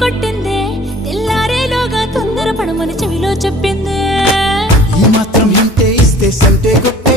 కొట్టిందే తెల్లారేలోగా తొందర పడమని చెవిలో చెప్పిందే ఈ మాత్రం హింటే ఇస్తే సంటే కొట్టే